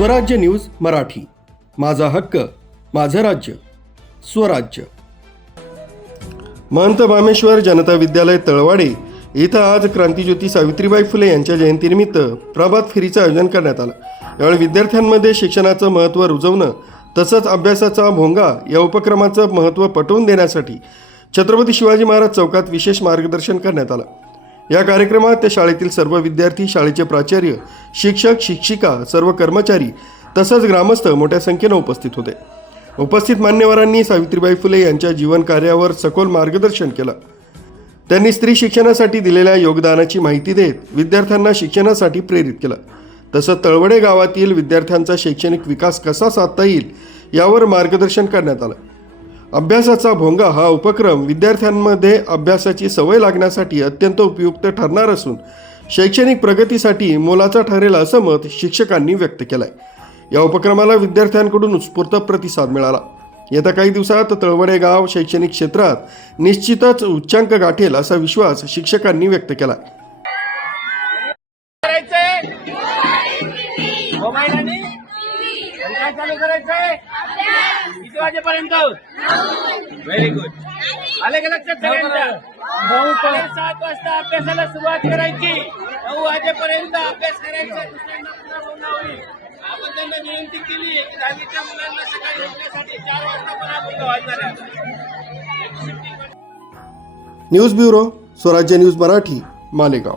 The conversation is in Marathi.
स्वराज्य न्यूज मराठी, माझा हक्क माझं राज्य स्वराज्य। महंत भामेश्वर जनता विद्यालय तळवाडे इथं आज क्रांतीज्योती सावित्रीबाई फुले यांच्या जयंतीनिमित्त प्रभात फेरीचं आयोजन करण्यात आलं। यावेळी विद्यार्थ्यांमध्ये शिक्षणाचं महत्त्व रुजवणं तसंच अभ्यासाचा भोंगा या उपक्रमाचं महत्त्व पटवून देण्यासाठी छत्रपती शिवाजी महाराज चौकात विशेष मार्गदर्शन करण्यात आलं। या कार्यक्रमात त्या शाळेतील सर्व विद्यार्थी, शाळेचे प्राचार्य, शिक्षक, शिक्षिका, सर्व कर्मचारी तसंच ग्रामस्थ मोठ्या संख्येने उपस्थित होते। उपस्थित मान्यवरांनी सावित्रीबाई फुले यांच्या जीवन कार्यावर सखोल मार्गदर्शन केलं। त्यांनी स्त्री शिक्षणासाठी दिलेल्या योगदानाची माहिती देत विद्यार्थ्यांना शिक्षणासाठी प्रेरित केलं। तसंच तळवडे गावातील विद्यार्थ्यांचा शैक्षणिक विकास कसा साधता येईल यावर मार्गदर्शन करण्यात आलं। अभ्यासाचा भोंगा हा उपक्रम विद्यार्थ्यांमध्ये अभ्यासाची सवय लागण्यासाठी अत्यंत उपयुक्त ठरणार असून शैक्षणिक प्रगतीसाठी मोलाचा ठरेल असं मत शिक्षकांनी व्यक्त केलंय। या उपक्रमाला विद्यार्थ्यांकडून उत्स्फूर्त प्रतिसाद मिळाला। येत्या काही दिवसात तळवडे गाव शैक्षणिक क्षेत्रात निश्चितच उच्चांक गाठेल असा विश्वास शिक्षकांनी व्यक्त केला। किती वाजेपर्यंत? Very good. आले का लक्षात सगळ्यांच्या? 7 वाजता अभ्यासाला सुरुवात करायची, 9 वाजेपर्यंत अभ्यास करायचा, दुसऱ्यांना पुन्हा बोलणं होईल। आपण त्यांना विनंती केली की 10वीच्या मुलांना सकाळी उठण्यासाठी 4 वाजता पुन्हा बोलणं व्हायचं नाही। न्यूज ब्युरो, स्वराज्य न्यूज मराठी, मालेगाव।